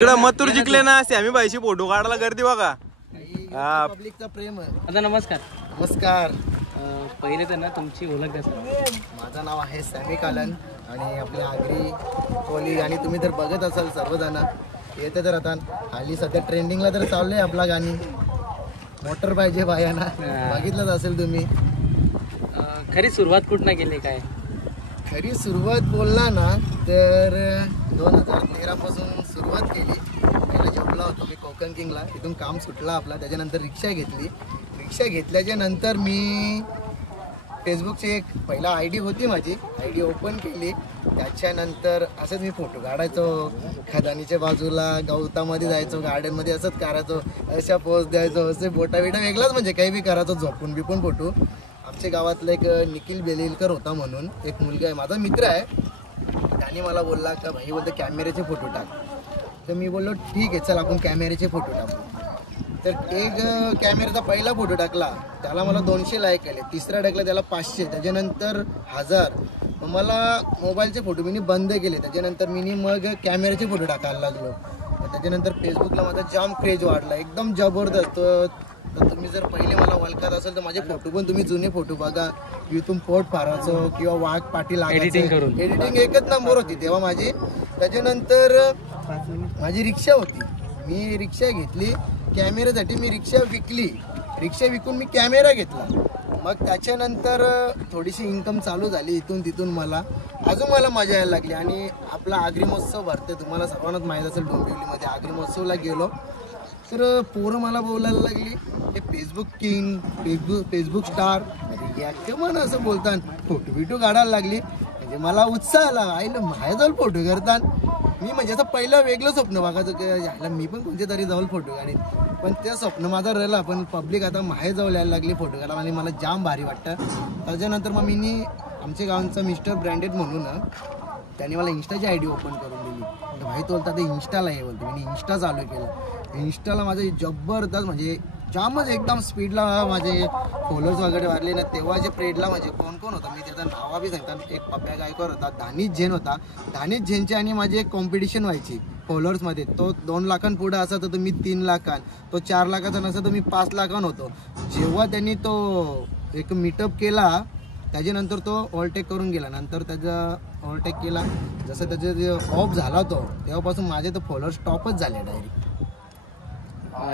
इकडं मथुर जिंकले ना आम्ही बाईशी फोटो काढायला गर्दी बघा. पब्लिकचा प्रेम आहे. आता नमस्कार. नमस्कार. पहिले तर ना तुमची ओळख द्या. माझं नाव आहे सॅमी कालन आणि आपली आगरी कोली आणि तुम्ही तर बघत असाल सर्वजण येते तर आता हाली सध्या ट्रेंडिंगला तर चाललंय आपला गाणी मोटर पाहिजे बायांना. बघितलंच असेल तुम्ही. खरी सुरुवात कुठनं केली काय? खरी सुरुवात बोलला ना तर 2013 पासून सुरुवात केली. पहिला जॉबला होतो मी कोकण किंगला. तिथून काम सुटला आपला. त्याच्यानंतर रिक्षा घेतली. रिक्षा घेतल्याच्या नंतर मी फेसबुकची एक पहिला ID होती माझी. ID ओपन केली. त्याच्यानंतर असंच मी फोटो काढायचो. खदानीच्या बाजूला गवतामध्ये जायचो, गार्डनमध्ये असंच करायचो. अशा पोज द्यायचो. असे बोटा बिटा वेगळाच म्हणजे काही बी करायचो. झोपून बिपून फोटो. आमच्या गावातला एक निखिल बेलेलकर होता म्हणून एक मुलगा आहे, माझा मित्र आहे. त्याने मला बोलला का भाई बोलतो कॅमेऱ्याचे फोटो टाक. तर मी बोललो ठीक आहे चल आपण कॅमेऱ्याचे फोटो टाकू. तर एक कॅमेऱ्याचा पहिला फोटो टाकला त्याला मला 200 लाईक आले. तिसरा टाकला त्याला 500. त्याच्यानंतर 1000. मग मला मोबाईलचे फोटो मी बंद केले. त्याच्यानंतर मी मग कॅमेऱ्याचे फोटो टाकायला लागलो. त्याच्यानंतर फेसबुकला माझा जाम क्रेज वाढला एकदम जबरदस्त. तर तुम्ही जर पहिले मला ओळखत असेल तर माझे फोटो पण तुम्ही जुने फोटो बघा. इथून पोट फारायचो किंवा वाघ पाटील एडिटिंग एकच नंबर होती तेव्हा माझी. त्याच्यानंतर माझी रिक्षा होती. मी रिक्षा घेतली कॅमेऱ्यासाठी. मी रिक्षा विकली. रिक्षा विकून मी कॅमेरा घेतला. मग त्याच्यानंतर थोडीशी इन्कम चालू झाली इथून तिथून. मला अजून मला मजा यायला लागली. आणि आपला आगरी महोत्सव भरते तुम्हाला सर्वांनाच माहीत असेल. डोंबिवलीमध्ये आगरी महोत्सवला गेलो तर पोरं मला बोलायला लागली हे फेसबुक किंग, फेसबुक स्टार म्हणून असं बोलतात. फोटो बिटो काढायला लागली. म्हणजे मला उत्साह आला. आईला माझ्या जाऊन फोटो करतात. मी म्हणजे असं पहिलं वेगळं स्वप्न बघायचं की यायला मी पण कोणत्या तरी जाऊन फोटो काढेन. पण ते स्वप्न माझं राहिलं. पण पब्लिक आता माझ्या जवळ यायला लागली फोटो काढायला आणि मला जाम भारी वाटतं. त्याच्यानंतर मग मी आमच्या गावांचा मिस्टर ब्रँडेड म्हणून त्याने मला इंस्टाची ID ओपन करून दिली. भाई तो बोलता ते इंस्टाला हे बोलतो. मी इंस्टा चालू केलं. इंस्टाला माझे जबरदस्त म्हणजे जामच एकदम स्पीडला माझे फॉलोअर्स वगैरे वाढले ना. तेव्हाचे प्रेडला म्हणजे कोण कोण होता मी त्याचं नावा बी सांगतात. एक पप्या गायकवाड होता, दानिश जैन होता. दानिश जैनची आणि माझी एक कॉम्पिटिशन व्हायची फॉलोअर्समध्ये. तो 2 लाखांपुढे असा तर मी 3 लाखां, तो 4 लाखाचा नसा तर मी 5 लाखां होतो. जेव्हा त्यांनी तो एक मीटअप केला त्याच्यानंतर तो ओव्हरटेक करून गेला. नंतर त्याचा ओव्हरटेक केला जसं त्याचा जे ऑफ झाला तो तेव्हापासून माझे तर फॉलोअर्स टॉपच झाले डायरेक्ट.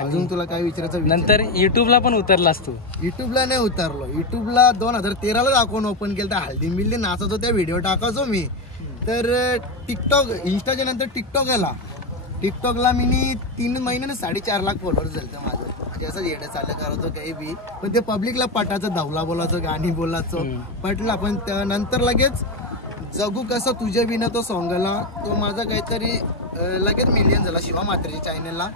अजून तुला काय विचारायचं? नंतर युट्यूबला पण उतरलास तू? युट्यूबला नाही उतरलो. युट्यूबला 2013ला अकाउंट ओपन केलं. तर हल्दी मिल्दी नाचायचो त्या व्हिडिओ टाकायचो मी. तर टिकटॉक इंस्टाच्या नंतर टिकटॉक आला. टिकटॉकला मी 3 महिन्याने 4.5 लाख फॉलोअर्स झाले माझं. म्हणजे असं येडं चाललं करायचो काही बी. पण ते पब्लिकला पटायचं. धावला बोलायचं, गाणी बोलायचं पटला. पण त्यानंतर लगेच जगू कसं तुझ्या विना तो सॉंगला तो माझा काहीतरी लगेच मिलियन झाला शिवा मात्रेच्या चॅनलला.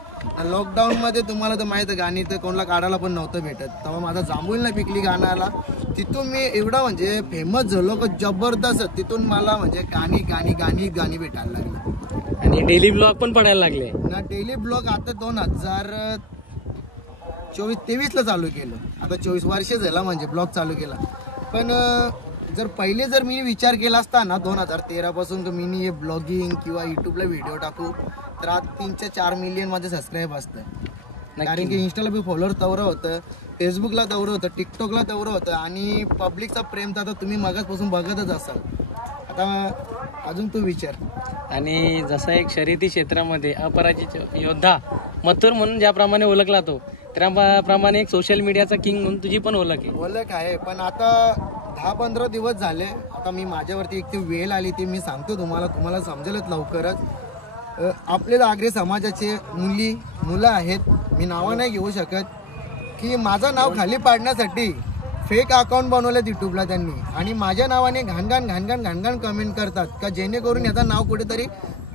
लॉकडाऊनमध्ये तुम्हाला तर माहिती आहे गाणी तर कोणाला काढायला पण नव्हतं भेटत. तेव्हा माझा जांभूलला पिकली गाणं आला. तिथून मी एवढा म्हणजे फेमस झालो का जबरदस्त. तिथून मला म्हणजे गाणी गाणी गाणी गाणी भेटायला लागली. आणि डेली ब्लॉग पण पडायला लागले ना. डेली ब्लॉग आता 2024-23ला चालू केलं. आता 24 वर्ष झाला म्हणजे ब्लॉग चालू केला. पण जर पहिले जर मी विचार केला असता ना 2013 पासून तर मी हे ब्लॉगिंग किंवा युट्यूबला व्हिडिओ टाकू तर आज 3 ते 4 मिलियन माझे सबस्क्राईब असतं. कारण की इंस्टाला बी फॉलोअर तेवढं होतं, फेसबुकला तेवढं होतं, टिकटॉकला तेवढं होतं. आणि पब्लिकचा प्रेम तर आता तुम्ही मगाचपासून बघतच असाल. आता अजून तू विचार. आणि जसा एक शर्यती क्षेत्रामध्ये अपराजित योद्धा मथुर म्हणून ज्याप्रमाणे ओळखला तो त्याप्रमाणे एक सोशल मीडियाचा किंग म्हणून तुझी पण ओळख आहे. पण आता 10-15 दिवस झाले. आता मी माझ्यावरती एक ती वेळ आली ती मी सांगतो तुम्हाला समजेलच लवकरच. आपले आगरी समाजाचे मुलं आहेत. मी नावं नाही घेऊ शकत की माझं नाव खाली पाडण्यासाठी फेक अकाउंट बनवलेत युट्यूबला त्यांनी. आणि माझ्या नावाने घाणघाण कमेंट करतात का जेणेकरून याचं नाव कुठेतरी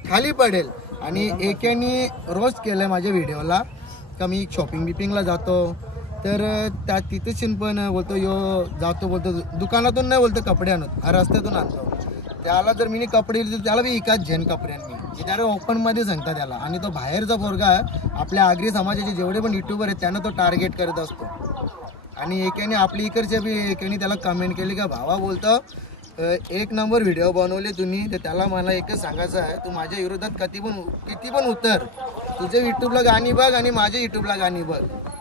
खाली पडेल. आणि एकाने रोस्ट केलं माझ्या व्हिडिओला का मी शॉपिंग बिपिंगला जातो तर त्या तिथेच पण बोलतो जातो बोलतो दुकानातून नाही बोलतो कपडे आणत रस्त्यातून आणतो. त्याला जर मी कपडे दिले त्याला बी एकाच झेन कपड्यांनी त्याला ओपनमध्ये सांगतात त्याला. आणि तो बाहेरचा पोरगा आपल्या आगरी समाजाचे जेवढे पण युट्यूबर आहेत त्यांना तो टार्गेट करत असतो. आणि एकाने आपली इकडच्या बी एकाने त्याला कमेंट केली का भावा बोलतो एक नंबर व्हिडिओ बनवले तुम्ही. तर त्याला मला एकच सांगायचं आहे, तू माझ्या विरोधात किती पण उतर, तुझ्या युट्यूबला गाणी बघ आणि माझ्या युट्यूबला गाणी बघ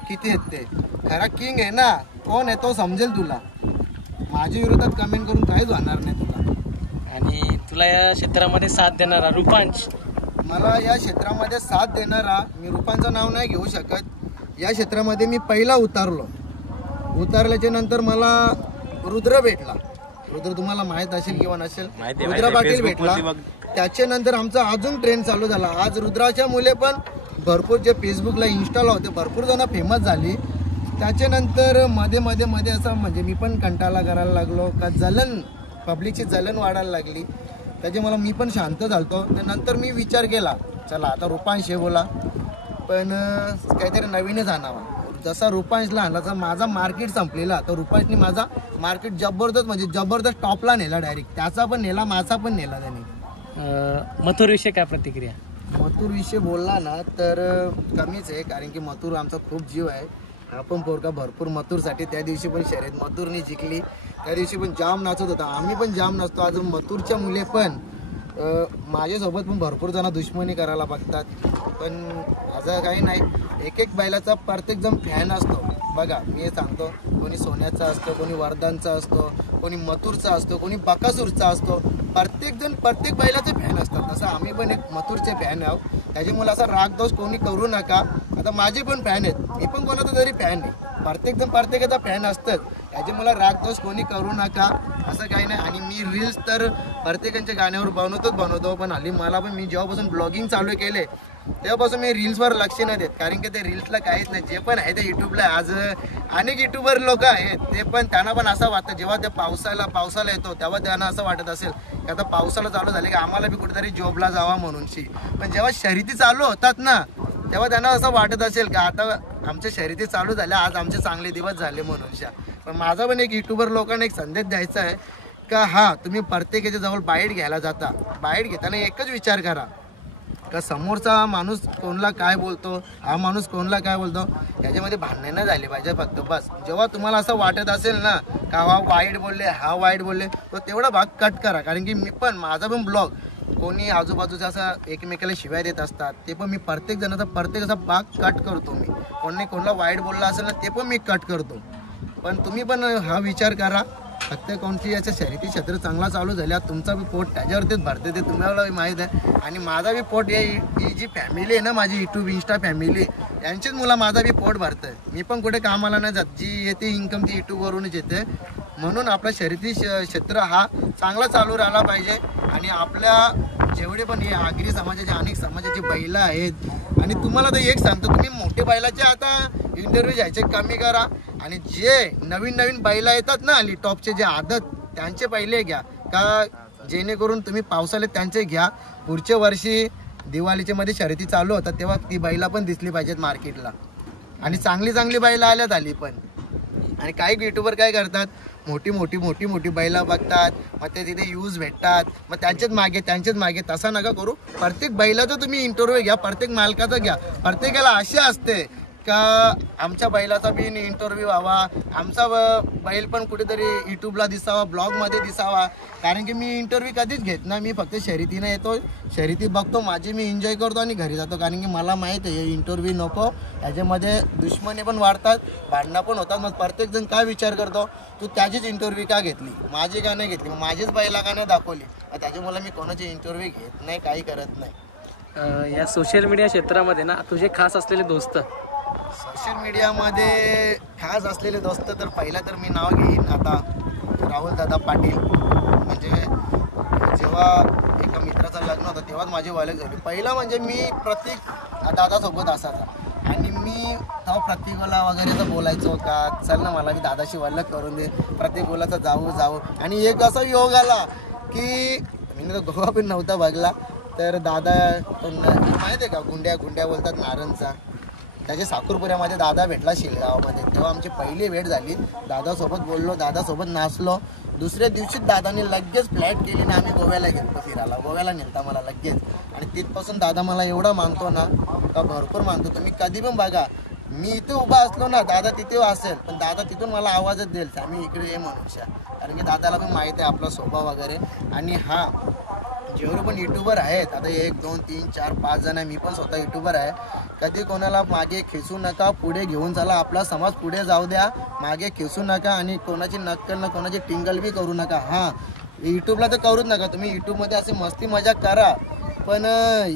किती आहेत ते. खरा किंग आहे ना, कोण आहे तो समजेल तुला. माझ्या विरोधात कमेंट करून काहीच होणार नाही तुला. आणि तुला या क्षेत्रामध्ये साथ देणारा रुपांश, मला या क्षेत्रामध्ये साथ देणारा, मी रुपांचं नाव नाही घेऊ शकत, या क्षेत्रामध्ये मी पहिला उतरल्याच्या नंतर मला रुद्र भेटला. रुद्र तुम्हाला माहित असेल किंवा नसेल, रुद्र पाटील भेटला. त्याच्यानंतर आमचा अजून ट्रेंड चालू झाला. आज रुद्राच्या मुले पण भरपूर जे फेसबुकला इंस्टाला होते भरपूर जण फेमस झाली. त्याच्यानंतर मध्ये असं म्हणजे मी पण कंटाळा करायला लागलो का पब्लिकची जलन वाढायला लागली. त्याचे मला मी पण शांत झालतो. त्यानंतर मी विचार केला, चला आता रुपांश हे बोला पण काहीतरी नवीनच आणावा. जसा रुपांशला आणला तर माझा मार्केट संपलेला, तर रुपांशने माझा मार्केट जबरदस्त टॉपला नेला. डायरेक्ट त्याचा पण नेला, माझा पण नेला त्याने. मथुर विषय काय प्रतिक्रिया? मथुर विषय बोलला ना तर कमीच आहे, कारण की मथुर आमचा खूप जीव आहे. आपण पोरका भरपूर मथुरसाठी त्या दिवशी पण शर्यत मथुरने जिंकली. त्या दिवशी पण जाम नाचत होता, आम्ही पण जाम नाचतो. अजून मथुरच्या मुले पण माझ्यासोबत पण भरपूर जण दुश्मनी करायला बघतात, पण असं काही नाही. एक बैलाचा प्रत्येक जण फॅन असतो. बघा मी सांगतो, कोणी सोन्याचा असतो, कोणी वरदानचा असतो, कोणी मथुरचा असतो, कोणी बकासूरचा असतो. प्रत्येक जण प्रत्येक बैलाचे फॅन असतात. तसं आम्ही पण एक मथुरचे फॅन आहोत. त्याच्यामुळे असा रागदोष कोणी करू नका. आता माझे पण फॅन आहेत, मी पण कोणाचा तरी फॅन आहे. प्रत्येक जण प्रत्येकाचा फॅन असतात, त्याच्यामुळे रागदोष कोणी करू नका, असं काही नाही. आणि मी रील्स तर प्रत्येकाच्या गाण्यावर बनवतो, पण हल्ली मला पण मी जेव्हापासून ब्लॉगिंग चालू केले तेव्हापासून मी रील्सवर लक्ष नाही देत, कारण की ते रील्सला काहीच नाही. जे पण आहे ते युट्यूबला, आज अनेक युट्यूबर लोक आहेत ते पण त्यांना पण असं वाटतं, जेव्हा ते पावसाला येतो तेव्हा त्यांना असं वाटत असेल की आता पावसाला चालू झाले की आम्हाला बी कुठेतरी जॉबला जावा म्हणूनशी. पण जेव्हा शर्यती चालू होतात ना तेव्हा त्यांना असं वाटत असेल का आता आमच्या शर्यती चालू झाल्या, आज आमचे चांगले दिवस झाले म्हणूनशा. पण माझा पण एक युट्यूबर लोकांना एक संदेश द्यायचा आहे का हा तुम्ही प्रत्येकाच्या जवळ बाईट घ्यायला जाता, बाईट घेताना एकच विचार करा का समोरचा माणूस कोणला काय बोलतो, हा माणूस कोणला काय बोलतो, याच्यामध्ये भांडणं नाही झाली पाहिजे फक्त बस. जेव्हा तुम्हाला असं वाटत असेल ना का हा वाईट बोलले तो तेवढा भाग कट करा. कारण की मी पण माझा पण ब्लॉग कोणी आजूबाजूचा असा एकमेकाला शिवाय देत असतात, ते पण मी प्रत्येक जणाचा प्रत्येकाचा भाग कट करतो. मी कोणाला वाईट बोलला असेल ना ते पण मी कट करतो. पण तुम्ही पण हा विचार करा, फक्त कोणती याच्या शर्यती क्षेत्र चांगला चालू झाल्या तुमचा बी पोट त्याच्यावरतीच भरते, ते तुम्हाला माहीत आहे. आणि माझा बी पोट ही जी फॅमिली आहे ना माझी यूट्यूब इंस्टा फॅमिली, यांचीच मुलं माझा बी पोट भरतं. मी पण कुठे कामाला नाही जात, जी येते इन्कम ती यूट्यूबवरूनच येते. म्हणून आपला शर्यती क्षेत्र हा चांगला चालू राहिला पाहिजे. आणि आपल्या जेवढे पण हे आगरी समाजाचे अनेक समाजाची बैलं आहेत, आणि तुम्हाला तर एक सांगतो, तुम्ही मोठे बैलाचे आता इंटरव्ह्यू घ्यायचे कमी करा, आणि जे नवीन बैला येतात ना अली टॉपचे जे आदत त्यांचे पहिले घ्या, का जेणेकरून तुम्ही पावसाळ्यात त्यांचे घ्या. पुढच्या वर्षी दिवाळीच्या मध्ये शर्यती चालू होतात तेव्हा ती बैला पण दिसली पाहिजेत मार्केटला, आणि चांगली बैला आल्यात आली पण. आणि काही युट्यूबर काय करतात, मोठी बैला बघतात, मग ते तिथे यूज भेटतात, मग त्यांच्याच मागे तसा नका करू. प्रत्येक बैलाचा तुम्ही इंटरव्ह्यू घ्या, प्रत्येक मालकाचा घ्या. प्रत्येकाला असे असते का आमच्या बैलाचा बी इंटरव्ह्यू व्हावा, आमचा बैल पण कुठेतरी यूट्यूबला दिसावा, ब्लॉगमध्ये दिसावा. कारण की मी इंटरव्ह्यू कधीच घेत ना, मी फक्त शर्यतीनं येतो, शर्यती बघतो, माझी मी एन्जॉय करतो आणि घरी जातो. कारण की मला माहीत आहे इंटरव्ह्यू नको, याच्यामध्ये दुश्मनी पण वाढतात, भांडणं पण होतात. मग प्रत्येकजण काय विचार करतो, तू त्याचीच इंटरव्ह्यू का घेतली, माझी का नाही घेतली, माझीच बैला का नाही दाखवली. त्याच्यामुळे मी कोणाची इंटरव्ह्यू घेत नाही, काही करत नाही. या सोशल मीडिया क्षेत्रामध्ये ना तुझे खास असलेले दोस्त? सोशल मीडियामध्ये खास असलेले दोस्त तर पहिला तर मी नाव घेईन आता राहुल दादा पाटील. म्हणजे जेव्हा एका मित्राचं लग्न होतं तेव्हाच माझी ओळख झाली. पहिला म्हणजे मी प्रत्येक दादासोबत असायचा, आणि मी तेव्हा प्रत्येकाला वगैरे बोलायचो का चल ना मला दादाशी ओळख करून दे, प्रत्येक बोलायचं जाऊ. आणि एक असा योग आला की मी गोवा पण नव्हता बघला, तर दादा पण माहिती आहे का गुंड्या बोलतात नारायणचा, त्याच्या साखरपुऱ्यामध्ये दादा भेटला शिलगावामध्ये. तेव्हा आमची पहिली भेट झाली, दादासोबत बोललो, दादासोबत नाचलो. दुसऱ्या दिवशीच दादाने लगेच फ्लॅट केली ना आम्ही गोव्याला गेलो फिरायला, गोव्याला नेलता मला लगेच. आणि तिथपासून दादा मला एवढा मानतो ना का भरपूर मानतो. तुम्ही कधी पण बघा, मी इथे उभा असलो ना दादा तिथे असेल, पण दादा तिथून मला आवाजच देईल आम्ही इकडे ये म्हणून. कारण की दादाला पण माहीत आहे आपला स्वभाव वगैरे. आणि हा जेवढे पण युट्यूबर आहेत, आता 1 2 3 4 5 जण आहे, मी पण स्वतः युट्यूबर आहे, कधी कोणाला मागे खेचू नका, पुढे घेऊन चला, आपला समाज पुढे जाऊ द्या, मागे खेचू नका आणि कोणाची नक्कल ना कोणाची टिंगल बी करू नका. हां, यूट्यूबला तर करूच नका तुम्ही, यूट्यूबमध्ये असे मस्ती मजाक करा, पण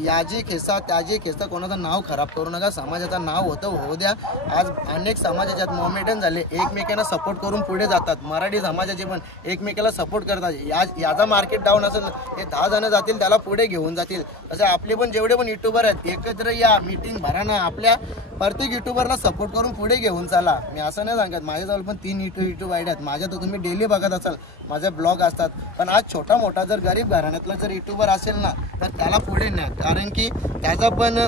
याची खेसा त्याची खेसा कोणाचं नाव खराब करू नका, समाजाचं नाव होतं होऊ द्या. आज अनेक समाजाच्यात मोमेंटन झाले, एकमेकांना सपोर्ट करून पुढे जातात, मराठी समाजाचे पण एकमेकाला सपोर्ट करतात. याचा मार्केट डाऊन असेल, हे 10 जण जातील त्याला पुढे घेऊन जातील. तसे आपले पण जेवढे पण युट्यूबर आहेत एकत्र या, मीटिंग भरा ना, आपल्या प्रत्येक युट्यूबरला सपोर्ट करून पुढे घेऊन चाला. मी असं नाही सांगत, माझ्याजवळ पण 3 यूट्यूब आयडिया आहेत, माझ्या तर तुम्ही डेली बघत असाल, माझे ब्लॉग असतात. पण आज छोटा मोठा जर गरीब घराण्यातला जर युट्यूबर असेल ना, तर त्याला पुढे न्या, कारण की त्याचा पण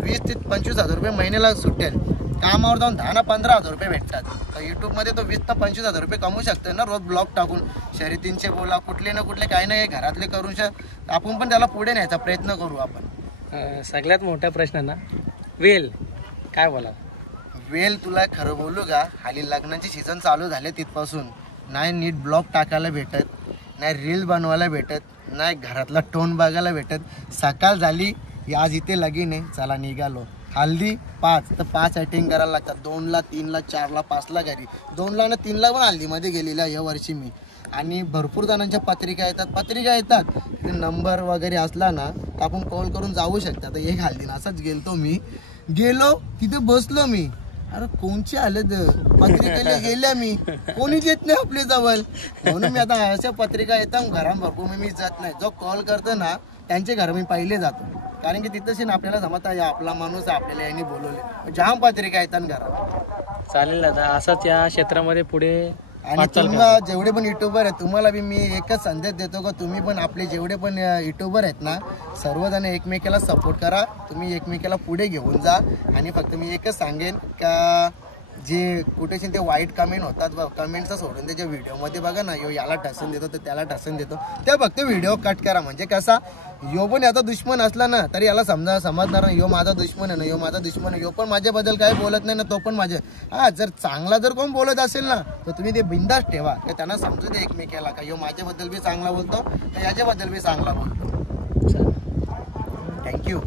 20 ते 25 हजार रुपये महिन्याला सुटेल. कामावर जाऊन 10 ना 15 हजार रुपये भेटतात. तर यूट्यूबमध्ये तो 20 ते 25 हजार रुपये कमवू शकतो ना, रोज ब्लॉग टाकून. शर्यतींचे बोला, कुठले ना कुठले काही नाही घरातले करून आपण पण त्याला पुढे न्यायचा प्रयत्न करू आपण. सगळ्यात मोठा प्रश्न ना, वेल काय बोला? वेल तुला खरं बोलू का, हाली लग्नाची सीझन चालू झाले तिथपासून नाही नीट ब्लॉग टाकायला भेटत, नाही रील बनवायला भेटत, नाही घरातला टोन बघायला भेटत. सकाळ झाली आज इथे लगीन आहे, चला निघालो, हल्दी 5 तर 5 अटेंड करायला लागतात, 2ला 3ला 4ला 5ला घरी, 2ला आणि 3ला पण हल्दीमध्ये गेलेला या वर्षी मी. आणि भरपूर जणांच्या पत्रिका येतात, नंबर वगैरे असला ना तर आपण कॉल करून जाऊ शकतात. एक हल्दीनं असंच गेलो तिथे बसलो मी, अरे कोणचे आले पत्रिकेला गेल्या, मी कोणीच येत नाही आपल्या जवळ, म्हणून मी आता अशा पत्रिका येतात घरात भरपूर मी जात नाही. जो कॉल करतो ना त्यांचे घर मी पहिले जातो, कारण की तिथंशी ना आपल्याला जमता या आपला माणूस आपल्याला यांनी बोलवले, जाम पत्रिका येतात घरात. चालेल दादा, असंच या क्षेत्रामध्ये पुढे. आणि तुम्हाला जेवढे पण युट्यूबर आहेत तुम्हाला बी मी एकच संदेश देतो का, तुम्ही पण आपले जेवढे पण युट्यूबर आहेत ना, सर्वजण एकमेकाला सपोर्ट करा, तुम्ही एकमेकाला पुढे घेऊन जा. आणि फक्त मी एकच सांगेन का, जे कुठेशी ते वाईट कमेंट होतात, कमेंटचं सोडून त्याच्या व्हिडिओमध्ये बघा ना, याला ठसन देतो तर त्याला ठसन देतो, त्या फक्त व्हिडिओ कट करा. म्हणजे कसा, यो पण याचा दुश्मन असला ना तरी याला समजणार नाही, यो माझा दुश्मन आहे ना, यो माझा दुश्मन आहे, यो पण माझ्याबद्दल काही बोलत नाही ना, तो पण माझे. हा, जर चांगला जर कोण बोलत असेल ना तर तुम्ही ते बिंदास ठेवा, की त्यांना समजू दे एकमेकाला का यो माझ्याबद्दल बी चांगला बोलतो तर याच्याबद्दल बी चांगला बोलतो. थँक्यू.